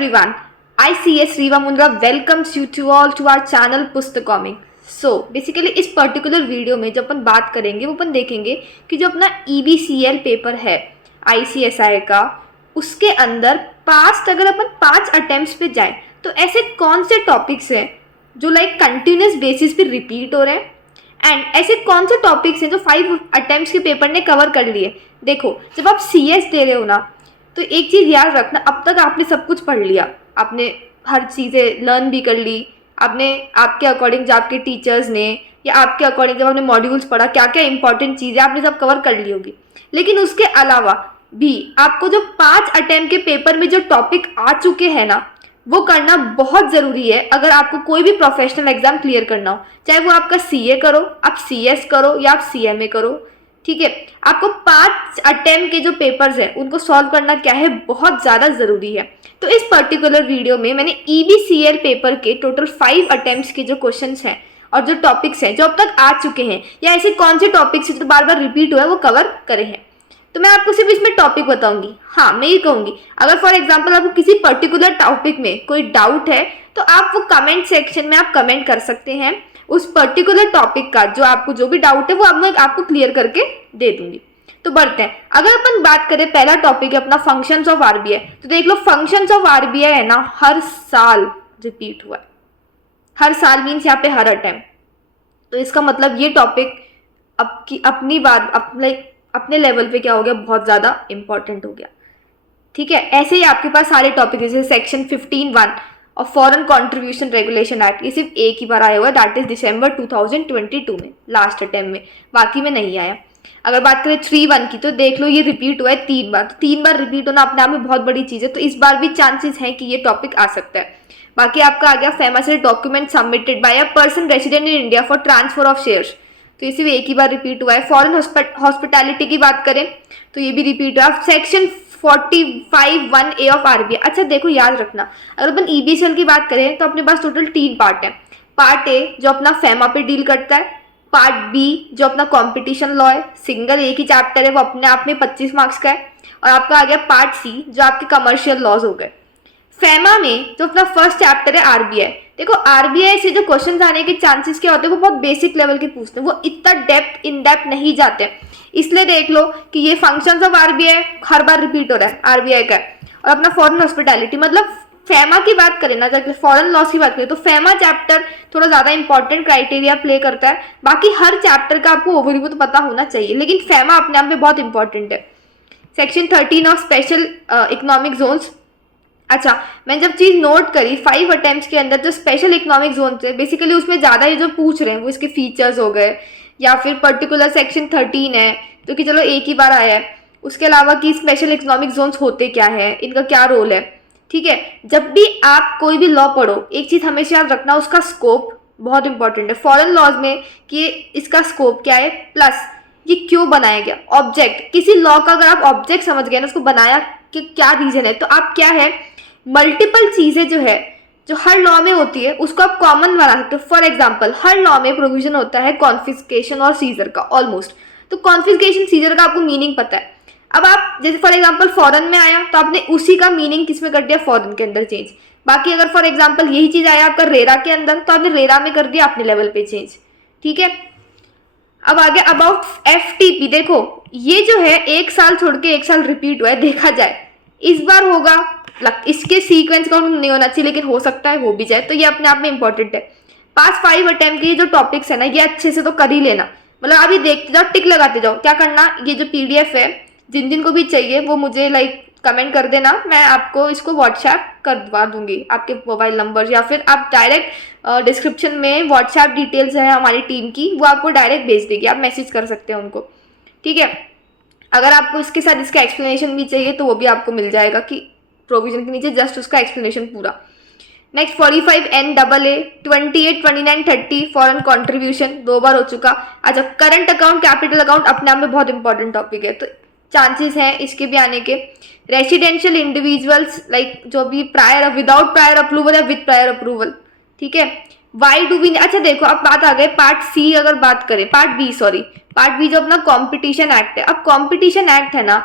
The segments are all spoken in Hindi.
everyone. ICS Riva Mundra welcomes you to all to our channel पुस्तकॉमिक. सो बेसिकली इस पर्टिकुलर वीडियो में जब अपन बात करेंगे वो अपन देखेंगे कि जो अपना EBCL पेपर है ICSI का, उसके अंदर पास्ट अगर अपन 5 अटेम्प्ट्स पे जाए तो ऐसे कौन से टॉपिक्स हैं जो लाइक कंटिन्यूस बेसिस पे रिपीट हो रहे हैं, एंड ऐसे कौन से टॉपिक्स हैं जो 5 अटेम्प्ट्स के पेपर ने कवर कर लिए. देखो, जब आप CS दे रहे हो ना, तो एक चीज़ याद रखना, अब तक आपने सब कुछ पढ़ लिया, आपने हर चीज़ें लर्न भी कर ली, आपने आपके अकॉर्डिंग जो आपके टीचर्स ने या आपके अकॉर्डिंग जब आपने मॉड्यूल्स पढ़ा क्या क्या इंपॉर्टेंट चीज़ें आपने सब कवर कर ली होगी. लेकिन उसके अलावा भी आपको जो 5 अटेम्प्ट के पेपर में जो टॉपिक आ चुके हैं ना, वो करना बहुत ज़रूरी है अगर आपको कोई भी प्रोफेशनल एग्जाम क्लियर करना हो. चाहे वो आपका CA करो, आप CS करो या आप CMA करो, ठीक है. आपको 5 अटेम्प्ट के जो पेपर्स हैं उनको सॉल्व करना क्या है, बहुत ज़्यादा ज़रूरी है. तो इस पर्टिकुलर वीडियो में मैंने EBCL पेपर के टोटल 5 अटेम्प्ट्स के जो क्वेश्चंस हैं और जो टॉपिक्स हैं जो अब तक आ चुके हैं या ऐसे कौन से टॉपिक्स जो बार बार रिपीट हुआ है वो कवर करे हैं. तो मैं आपको सिर्फ इसमें टॉपिक बताऊंगी. हाँ, मैं ये कहूँगी अगर फॉर एग्जाम्पल आपको किसी पर्टिकुलर टॉपिक में कोई डाउट है तो आप वो कमेंट सेक्शन में आप कमेंट कर सकते हैं. उस पर्टिकुलर टॉपिक का जो आपको जो भी डाउट है वो मैं आपको क्लियर करके दे दूंगी. तो बढ़ते हैं. अगर अपन बात करें, पहला टॉपिक है अपना फंक्शंस ऑफ RBI. तो देख लो, फंक्शंस ऑफ RBI है ना, हर साल रिपीट हुआ है. हर साल मीन्स यहाँ पे हर अटेम्प्ट. तो इसका मतलब ये टॉपिक अपनी बार अपने लेवल पे क्या हो गया, बहुत ज़्यादा इंपॉर्टेंट हो गया. ठीक है. ऐसे ही आपके पास सारे टॉपिक जैसे सेक्शन 15(1) और फॉरेन कंट्रीब्यूशन रेगुलेशन एक्ट, ये सिर्फ एक ही बार आया हुआ है, दैट इज दिसंबर 2022 में, लास्ट अटेम्प्ट में, बाकी में नहीं आया. अगर बात करें 3(1) की, तो देख लो ये रिपीट हुआ है 3 बार. तो 3 बार रिपीट होना अपने आप में बहुत बड़ी चीज़ है. तो इस बार भी चांसेस हैं कि ये टॉपिक आ सकता है. बाकी आपका आ गया फेमस है document submitted by a person resident in India for transfer of shares. तो ये सिर्फ एक ही बार रिपीट हुआ है. फॉरेन हॉस्पिटैलिटी की बात करें तो ये भी रिपीट हुआ. Section 45(1)(a) of RBI. अच्छा देखो, याद रखना, अगर अपन EBCL की बात करें तो अपने पास टोटल 3 पार्ट है. पार्ट A जो अपना फेमा पे डील करता है, पार्ट B जो अपना कंपटीशन लॉ है, सिंगल एक ही चैप्टर है, वो अपने आप में 25 मार्क्स का है. और आपका आ गया पार्ट C जो आपके कमर्शियल लॉज हो गए. फेमा में जो अपना फर्स्ट चैप्टर है RBI. देखो, RBI से जो क्वेश्चन आने के चांसेस क्या होते हैं, वो बहुत बेसिक लेवल के पूछते हैं, वो इतना इन डेप्थ नहीं जाते. इसलिए देख लो कि ये functions of RBI her bar repeat हो रहा है RBI का. और अपना फॉरेन हॉस्पिटैलिटी, मतलब फेमा की बात करें ना, जब फॉरेन लॉस की बात करें तो फेमा चैप्टर थोड़ा ज़्यादा इंपॉर्टेंट क्राइटेरिया प्ले करता है. बाकी हर चैप्टर का आपको ओवरव्यू तो पता होना चाहिए, लेकिन फेमा अपने आप में बहुत इंपॉर्टेंट है. Section 13 of special economic zones. अच्छा, मैंने जब चीज़ नोट करी 5 अटेम्प्ट्स के अंदर जो स्पेशल इकोनॉमिक जोन थे, बेसिकली उसमें ज़्यादा ये जो पूछ रहे हैं वो इसके फीचर्स हो गए, या फिर पर्टिकुलर सेक्शन 13 है तो कि चलो एक ही बार आया है. उसके अलावा कि स्पेशल इकोनॉमिक जोन्स होते क्या है, इनका क्या रोल है. ठीक है. जब भी आप कोई भी लॉ पढ़ो, एक चीज़ हमेशा याद रखना, उसका स्कोप बहुत इंपॉर्टेंट है. फॉरेन लॉज में कि इसका स्कोप क्या है, प्लस ये क्यों बनाया गया, ऑब्जेक्ट. किसी लॉ का अगर आप ऑब्जेक्ट समझ गए ना, उसको बनाया कि क्या रीजन है, तो आप क्या है, मल्टीपल चीज़ें जो है जो हर लॉ में होती है उसको आप कॉमन बना सकते हो. फॉर एग्जाम्पल, हर लॉ में प्रोविजन होता है कॉन्फिस्केशन और सीजर का ऑलमोस्ट. तो कॉन्फिस्केशन सीजर का आपको मीनिंग पता है. अब आप जैसे फॉर एग्जाम्पल फॉरेन में आया तो आपने उसी का मीनिंग किस में कर दिया, फॉरेन के अंदर चेंज. बाकी अगर फॉर एग्जाम्पल यही चीज़ आया आपका रेरा के अंदर तो आपने रेरा में कर दिया अपने लेवल पे चेंज. ठीक है. अब आगे अबाउट FTP. देखो, ये जो है 1 साल छोड़ के 1 साल रिपीट हुआ है. देखा जाए इस बार होगा, इसके सीक्वेंस का नहीं होना चाहिए, लेकिन हो सकता है हो भी जाए, तो ये अपने आप में इंपॉर्टेंट है. पास 5 अटेम्प्ट के जो टॉपिक्स है ना, ये अच्छे से तो कर ही लेना. मतलब अभी देखते जाओ, टिक लगाते जाओ. क्या करना, ये जो PDF है जिन जिन को भी चाहिए वो मुझे कमेंट कर देना, मैं आपको इसको व्हाट्सएप करवा दूंगी आपके मोबाइल नंबर, या फिर आप डायरेक्ट डिस्क्रिप्शन में व्हाट्सएप डिटेल्स है हमारी टीम की, वो आपको डायरेक्ट भेज देगी, आप मैसेज कर सकते हैं उनको. ठीक है. अगर आपको इसके साथ इसका एक्सप्लेनेशन भी चाहिए तो वो भी आपको मिल जाएगा, कि प्रोविजन के नीचे जस्ट उसका एक्सप्लेनेशन पूरा. नेक्स्ट 45NAA 28, 29, 30 फॉरेन कंट्रीब्यूशन 2 बार हो चुका. अच्छा, करंट अकाउंट, कैपिटल अकाउंट अपने आप में बहुत इंपॉर्टेंट टॉपिक है, तो चांसेस हैं इसके भी आने के. रेसिडेंशियल इंडिविजुअल्स जो भी प्रायर, विदाउट प्रायर अप्रूवल या विद प्रायर अप्रूवल. ठीक है. वाई डू वी, अच्छा देखो अब बात आ गई पार्ट C. अगर बात करें पार्ट B जो अपना कॉम्पिटिशन एक्ट है. अब कॉम्पिटिशन एक्ट है ना,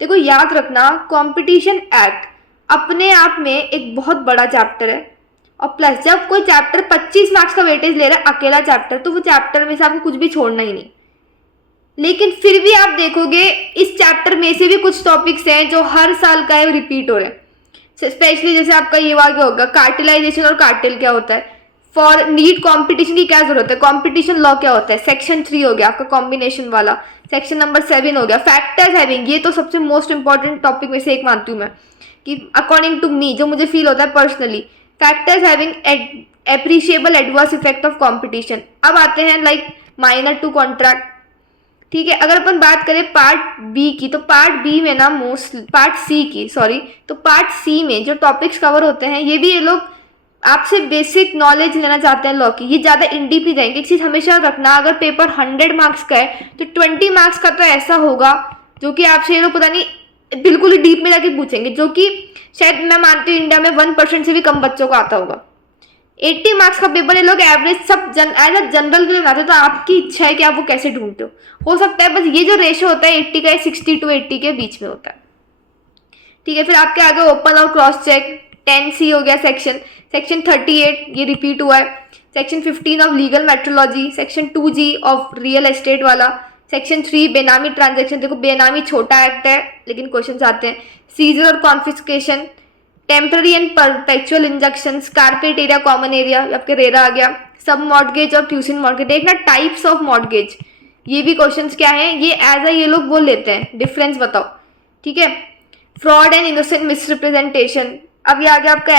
देखो याद रखना, कॉम्पिटिशन एक्ट अपने आप में एक बहुत बड़ा चैप्टर है, और प्लस जब कोई चैप्टर 25 मार्क्स का वेटेज ले रहा है अकेला चैप्टर, तो वो चैप्टर में से आपको कुछ भी छोड़ना ही नहीं। लेकिन फिर भी आप देखोगे इस चैप्टर में से भी कुछ टॉपिक्स हैं जो हर साल का है रिपीट हो रहे हैं। स्पेशली जैसे आपका ये वाक्य होगा, कार्टिलाइजेशन और कार्टेल क्या होता है, फॉर नीट कंपटीशन की क्या जरूरत है, कंपटीशन लॉ क्या होता है, सेक्शन 3 हो गया आपका कॉम्बिनेशन वाला, सेक्शन नंबर 7 हो गया फैक्टर्स हैविंग। ये तो सबसे मोस्ट इंपॉर्टेंट टॉपिक में से एक मानती हूँ मैं, कि अकॉर्डिंग टू मी, जो मुझे फील होता है personally, factors having appreciable adverse effect of competition. अब आते हैं लाइक माइनर टू कॉन्ट्रैक्ट। ठीक है, अगर अपन बात करें पार्ट बी की, तो पार्ट बी में ना पार्ट सी की, सॉरी, तो पार्ट सी में जो टॉपिक्स कवर होते हैं, ये भी ये लोग आपसे बेसिक नॉलेज लेना चाहते हैं लॉ की, ये ज़्यादा इन डीप ही जाएंगे। एक चीज़ हमेशा रखना, अगर पेपर 100 मार्क्स का है तो 20 मार्क्स का तो ऐसा होगा जो कि आपसे ये लोग पता नहीं बिल्कुल ही डीप में जाके पूछेंगे, जो कि शायद मैं मानती हूँ इंडिया में 1% से भी कम बच्चों को आता होगा। 80 मार्क्स का पेपर ये लोग एवरेज सब एज अ जनरल के लिए बनाते हैं, तो आपकी इच्छा है कि आप वो कैसे ढूंढते हो सकता है बस ये जो रेशो होता है 80 का 60 to 80 के बीच में होता है। ठीक है, फिर आपके आगे ओपन और क्रॉस चेक 10C हो गया सेक्शन 38 ये रिपीट हुआ है, section 15 of legal metrology, section 2G of real estate वाला, सेक्शन 3 बेनामी ट्रांजेक्शन। देखो बेनामी छोटा एक्ट है लेकिन क्वेश्चन आते हैं, सीजर और confiscation, temporary and perpetual injunctions, carpet area common area आपके रेरा आ गया, सब मॉर्गेज और ट्यूशन मॉर्गेज। देखना टाइप्स ऑफ मॉर्गेज, ये भी क्वेश्चंस क्या है, ये एज अ ये लोग बोल लेते हैं, डिफरेंस बताओ। ठीक है, फ्रॉड एंड इनोसेंट मिसरिप्रेजेंटेशन। अब ये आ गया आपका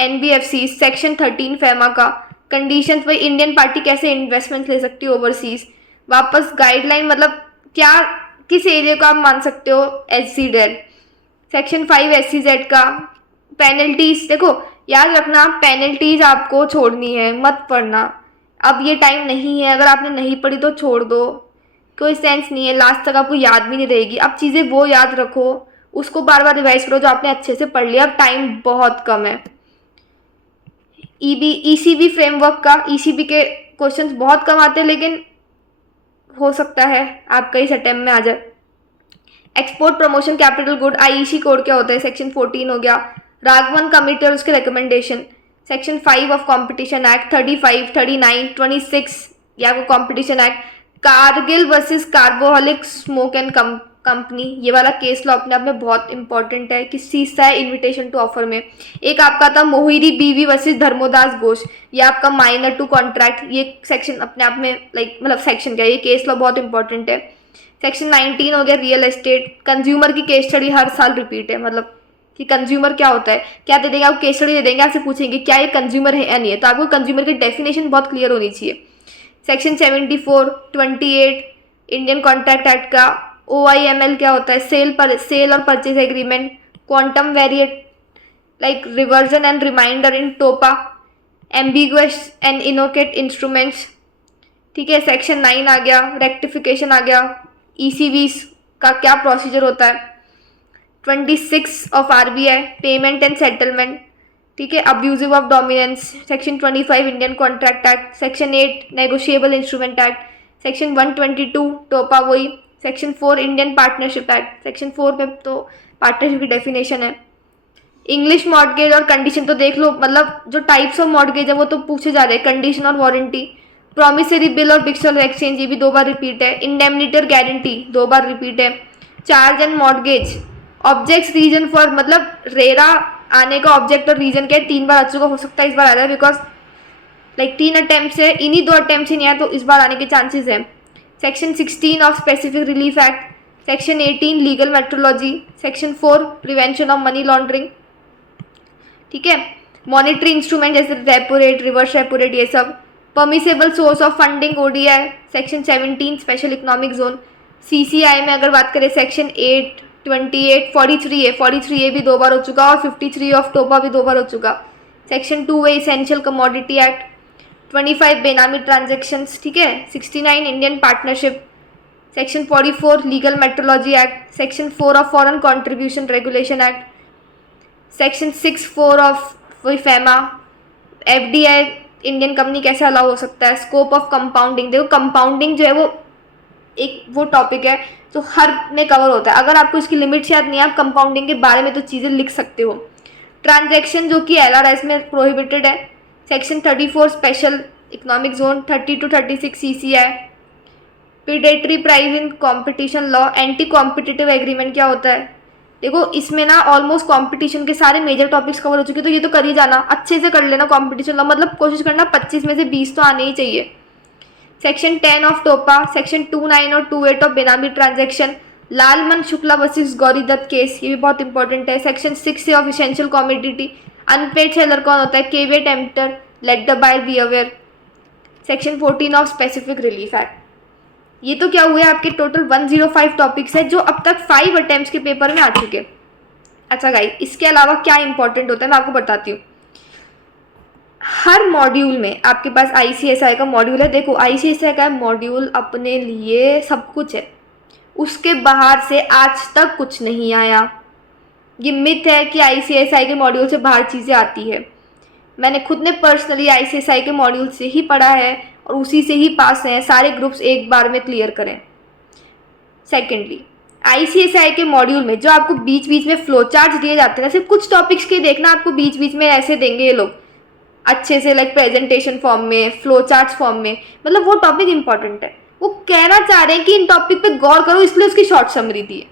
NBFC सेक्शन 13 फैमा का, कंडीशंस भाई इंडियन पार्टी कैसे इन्वेस्टमेंट ले सकती है ओवरसीज, वापस गाइडलाइन मतलब क्या किस एरिया को आप मान सकते हो SCZ, सेक्शन 5 SCZ का, पेनल्टीज। देखो याद रखना पेनल्टीज आपको छोड़नी है, मत पढ़ना, अब ये टाइम नहीं है, अगर आपने नहीं पढ़ी तो छोड़ दो, कोई सेंस नहीं है, लास्ट तक आपको याद भी नहीं रहेगी। अब चीज़ें वो याद रखो, उसको बार बार रिवाइज करो जो आपने अच्छे से पढ़ लिया, अब टाइम बहुत कम है। ECB फ्रेमवर्क का, ECB के क्वेश्चंस बहुत कम आते हैं लेकिन हो सकता है आपका इस अटेम्प्ट में आ जाए। Export promotion capital good, IEC code क्या होता है, सेक्शन 14 हो गया, राघवन कमेटी और उसके recommendation, section 5 of competition act 35, 39, 26 या वो competition act, Carlill versus carbolic smoke and company, ये वाला केस लॉ अपने आप में बहुत इंपॉर्टेंट है, किस चीज़ का है, इन्विटेशन टू ऑफर में। एक आपका था मोहिरी बीवी वर्सेस धर्मोदास घोष, ये आपका माइनर टू कॉन्ट्रैक्ट, ये सेक्शन अपने आप में लाइक मतलब सेक्शन क्या है, ये केस लॉ बहुत इंपॉर्टेंट है। सेक्शन 19 हो गया रियल एस्टेट, कंज्यूमर की केस स्टडी हर साल रिपीट है, मतलब कि कंज्यूमर क्या होता है, क्या दे देंगे आपको, केस स्टडी दे देंगे, आपसे पूछेंगे क्या ये कंज्यूमर है या नहीं है, तो आपको कंज्यूमर की डेफिनेशन बहुत क्लियर होनी चाहिए। सेक्शन 74, 28 इंडियन कॉन्ट्रैक्ट एक्ट का, OIML क्या होता है, सेल और परचेज एग्रीमेंट, क्वांटम वेरिएट like reversion and remainder in टोपा, एम्बिगुअस एंड इनोकेट इंस्ट्रूमेंट्स। ठीक है, सेक्शन 9 आ गया, रेक्टिफिकेशन आ गया, ECBs का क्या प्रोसीजर होता है, 26 of RBI payment and settlement. ठीक है, abusive of dominance, section 25 Indian contract act, section 8 negotiable instrument act, section 122 टोपा वही, section 4 Indian partnership act, section 4 में तो पार्टनरशिप की डेफिनेशन है। इंग्लिश मॉर्गेज और कंडीशन तो देख लो, मतलब जो टाइप्स ऑफ मॉर्गेज है वो तो पूछे जा रहे हैं, कंडीशन और वारंटी, प्रॉमिसरी बिल और बिक्सल एक्सचेंज ये भी 2 बार रिपीट है, इंडेमनिटर गारंटी 2 बार रिपीट है, charge and mortgage, objects reason for मतलब रेरा आने का ऑब्जेक्ट और रीजन क्या है 3 बार आ चुका, हो सकता है इस बार आ जाए बिकॉज लाइक 3 अटेम्प्ट है, इन्हीं 2 अटेम्प्ट से नहीं आया तो इस बार आने के चांसेस हैं। Section 16 of specific relief act, section 18 legal metrology, section 4 prevention of money laundering. ठीक है, मॉनेटरी इंस्ट्रूमेंट जैसे repo rate, reverse repo rate, ये सब, permissible source of funding ODI, section 17 special economic zone, CCI में अगर बात करें सेक्शन 8, 28, 43 है, 43A भी 2 बार हो चुका, और 53 ऑफ टोपा भी 2 बार हो चुका, सेक्शन 2 है इसेंशियल कमोडिटी एक्ट, 25 बेनामी ट्रांजेक्शन्स। ठीक है, 69 Indian partnership, section 44 legal metrology act, section 4 of foreign contribution regulation act, section 6(4) of वही फैमा, FDI इंडियन कंपनी कैसे अलाउ हो सकता है, स्कोप ऑफ कंपाउंडिंग। देखो कंपाउंडिंग जो है वो एक वो टॉपिक है तो हर में कवर होता है। अगर आपको इसकी लिमिट याद नहीं है, आप कंपाउंडिंग के बारे में तो चीज़ें लिख सकते हो। ट्रांजैक्शन जो कि LRS में प्रोहिबिटेड है। Section 34 special economic zone 30 to 36 CCI। Predatory price in competition law. Anti competitive agreement क्या होता है? देखो इसमें ना ऑलमोस्ट कंपटीशन के सारे मेजर टॉपिक्स कवर हो चुके हैं, तो ये तो कर ही जाना, अच्छे से कर लेना कंपटीशन लॉ, मतलब कोशिश करना 25 में से 20 तो आने ही चाहिए। सेक्शन 10 ऑफ टोपा, सेक्शन 29 और 28 of benami transaction, Lalman Shukla versus Gauri Datt case, ये भी बहुत इंपॉर्टेंट है। Section 6 of essential commodity, unpaid seller कौन होता है? Caveat emptor, let the buyer be aware. Section 14 of specific relief act. ये तो क्या हुए आपके टोटल 105 टॉपिक्स है जो अब तक 5 अटेम्प्ट्स के पेपर में आ चुके। अच्छा गाइस, इसके अलावा क्या इंपॉर्टेंट होता है मैं आपको बताती हूँ। हर मॉड्यूल में आपके पास ICSI का मॉड्यूल है। देखो ICSI का मॉड्यूल अपने लिए सब कुछ है, उसके बाहर से आज तक कुछ नहीं आया। ये मिथ है कि ICSI के मॉड्यूल से बाहर चीज़ें आती है। मैंने खुद ने पर्सनली ICSI के मॉड्यूल से ही पढ़ा है और उसी से ही पास हैं। सारे ग्रुप्स एक बार में क्लियर करें। सेकेंडली, ICSI के मॉड्यूल में जो आपको बीच बीच में फ्लो चार्ट दिए जाते हैं, सिर्फ कुछ टॉपिक्स के देखना, आपको बीच बीच में ऐसे देंगे ये लोग अच्छे से, लाइक प्रेजेंटेशन फॉर्म में, फ्लो चार्ट फॉर्म में, मतलब वो टॉपिक इंपॉर्टेंट है। वो कहना चाह रहे हैं कि इन टॉपिक पे गौर करो, इसलिए उसकी शॉर्ट समरी दी है।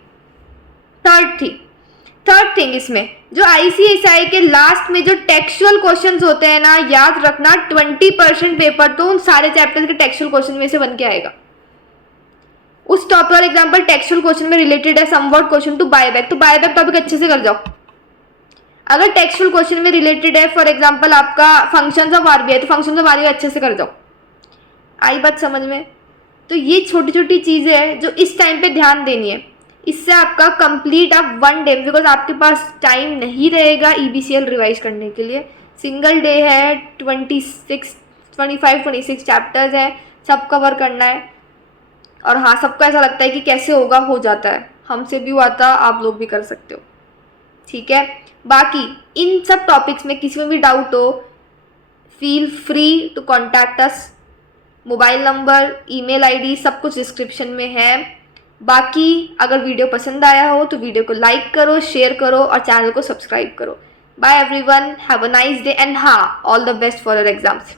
थर्ड थिंग इसमें जो ICSI के लास्ट में जो टेक्सचुअल क्वेश्चंस होते हैं ना, याद रखना 20% पेपर तो उन सारे चैप्टर्स के टेक्सचुअल क्वेश्चन में से बन के आएगा। उस topic for example textual question में रिलेटेड है समवॉट क्वेश्चन टू बायबैक, तो बायबैक टॉपिक अच्छे से कर जाओ। अगर टेक्सचुअल क्वेश्चन में रिलेटेड है फॉर एग्जांपल आपका फंक्शंस ऑफ RBI, तो फंक्शंस ऑफ RBI अच्छे से कर जाओ। आई बात समझ में? तो ये छोटी छोटी चीज़ें हैं जो इस टाइम पे ध्यान देनी है। इससे आपका कंप्लीट आप 1 डे, बिकॉज आपके पास टाइम नहीं रहेगा EBCL रिवाइज करने के लिए। सिंगल डे है, 25-26 चैप्टर्स हैं, सब कवर करना है। और हाँ, सबको ऐसा लगता है कि कैसे होगा, हो जाता है, हमसे भी हुआ था, आप लोग भी कर सकते हो। ठीक है, बाकी इन सब टॉपिक्स में किसी में भी डाउट हो, feel free to contact us. Mobile number, email ID सब कुछ डिस्क्रिप्शन में है। बाकी अगर वीडियो पसंद आया हो तो वीडियो को लाइक करो, शेयर करो और चैनल को सब्सक्राइब करो। Bye everyone, have a nice day and हाँ, all the best for your exams.